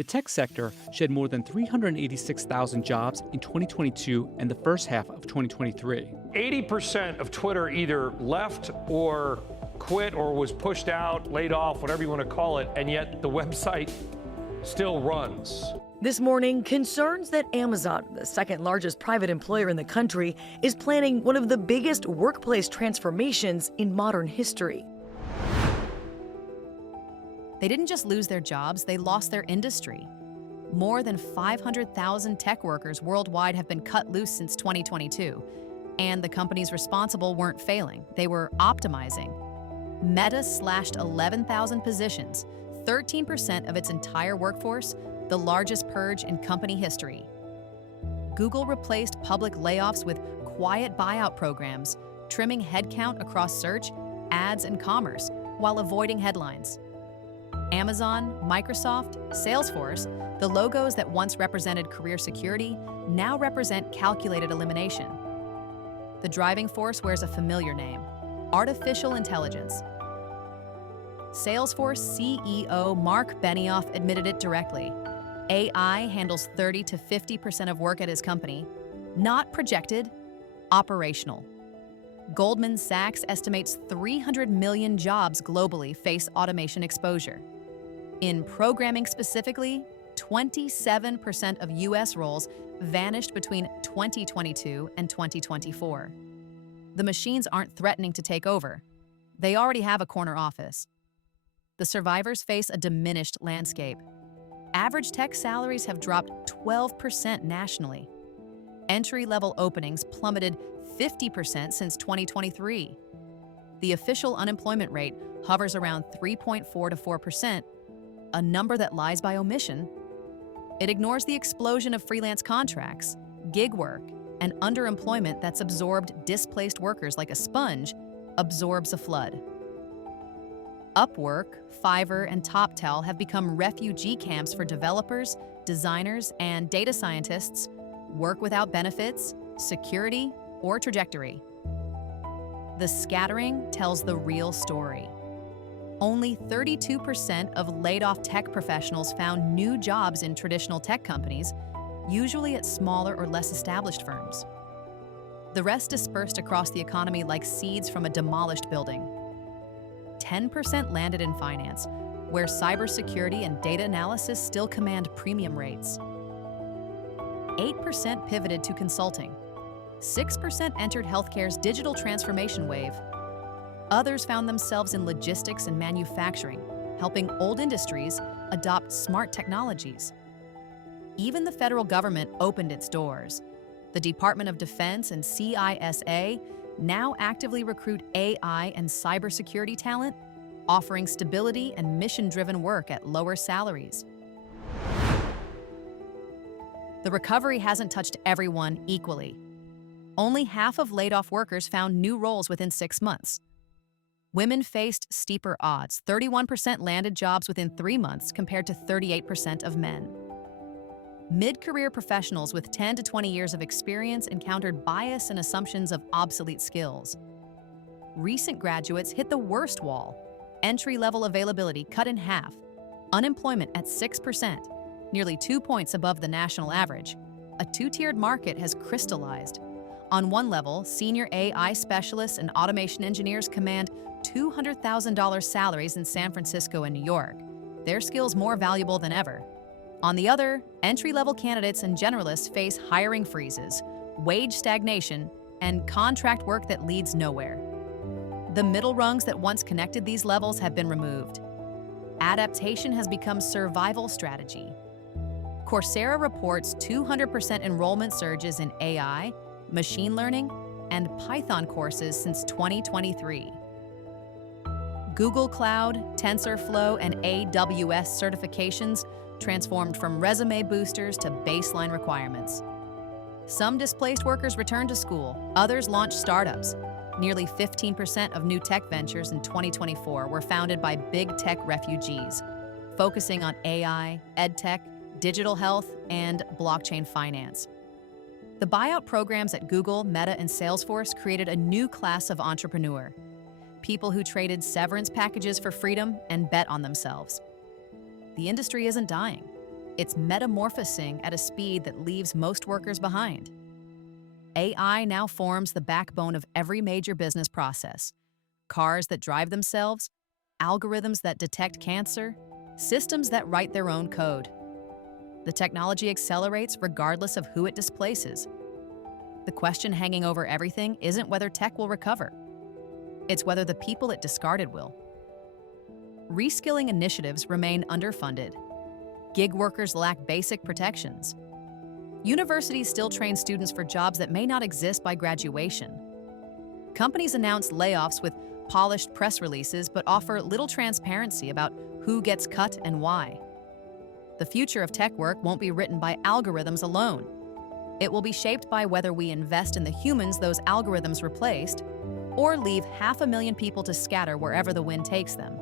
The tech sector shed more than 386,000 jobs in 2022 and the first half of 2023. 80% of Twitter either left or quit or was pushed out, laid off, whatever you want to call it, and yet the website still runs. This morning, concerns that Amazon, the second largest private employer in the country, is planning one of the biggest workplace transformations in modern history. They didn't just lose their jobs, they lost their industry. More than 500,000 tech workers worldwide have been cut loose since 2022. And the companies responsible weren't failing, they were optimizing. Meta slashed 11,000 positions, 13% of its entire workforce, the largest purge in company history. Google replaced public layoffs with quiet buyout programs, trimming headcount across search, ads, and commerce, while avoiding headlines. Amazon, Microsoft, Salesforce, the logos that once represented career security, now represent calculated elimination. The driving force wears a familiar name: artificial intelligence. Salesforce CEO Mark Benioff admitted it directly. AI handles 30 to 50% of work at his company, not projected, operational. Goldman Sachs estimates 300 million jobs globally face automation exposure. In programming specifically, 27% of U.S. roles vanished between 2022 and 2024. The machines aren't threatening to take over. They already have a corner office. The survivors face a diminished landscape. Average tech salaries have dropped 12% nationally. Entry-level openings plummeted 50% since 2023. The official unemployment rate hovers around 3.4 to 4%, a number that lies by omission. It ignores the explosion of freelance contracts, gig work, and underemployment that's absorbed displaced workers like a sponge absorbs a flood. Upwork, Fiverr, and TopTal have become refugee camps for developers, designers, and data scientists, work without benefits, security, or trajectory. The scattering tells the real story. Only 32% of laid-off tech professionals found new jobs in traditional tech companies, usually at smaller or less established firms. The rest dispersed across the economy like seeds from a demolished building. 10% landed in finance, where cybersecurity and data analysis still command premium rates. 8% pivoted to consulting. 6% entered healthcare's digital transformation wave. Others found themselves in logistics and manufacturing, helping old industries adopt smart technologies. Even the federal government opened its doors. The Department of Defense and CISA now actively recruit AI and cybersecurity talent, offering stability and mission-driven work at lower salaries. The recovery hasn't touched everyone equally. Only half of laid-off workers found new roles within 6 months. Women faced steeper odds. 31% landed jobs within 3 months compared to 38% of men. Mid-career professionals with 10 to 20 years of experience encountered bias and assumptions of obsolete skills. Recent graduates hit the worst wall. Entry-level availability cut in half. Unemployment at 6%, nearly 2 points above the national average. A two-tiered market has crystallized. On one level, senior AI specialists and automation engineers command $200,000 salaries in San Francisco and New York, their skills more valuable than ever. On the other, entry-level candidates and generalists face hiring freezes, wage stagnation, and contract work that leads nowhere. The middle rungs that once connected these levels have been removed. Adaptation has become survival strategy. Coursera reports 200% enrollment surges in AI, machine learning, and Python courses since 2023. Google Cloud, TensorFlow, and AWS certifications transformed from resume boosters to baseline requirements. Some displaced workers returned to school, others launched startups. Nearly 15% of new tech ventures in 2024 were founded by big tech refugees, focusing on AI, edtech, digital health, and blockchain finance. The buyout programs at Google, Meta, and Salesforce created a new class of entrepreneur, people who traded severance packages for freedom and bet on themselves. The industry isn't dying. It's metamorphosing at a speed that leaves most workers behind. AI now forms the backbone of every major business process. Cars that drive themselves, algorithms that detect cancer, systems that write their own code. The technology accelerates regardless of who it displaces. The question hanging over everything isn't whether tech will recover. It's whether the people it discarded will. Reskilling initiatives remain underfunded. Gig workers lack basic protections. Universities still train students for jobs that may not exist by graduation. Companies announce layoffs with polished press releases but offer little transparency about who gets cut and why. The future of tech work won't be written by algorithms alone. It will be shaped by whether we invest in the humans those algorithms replaced or leave 500,000 people to scatter wherever the wind takes them.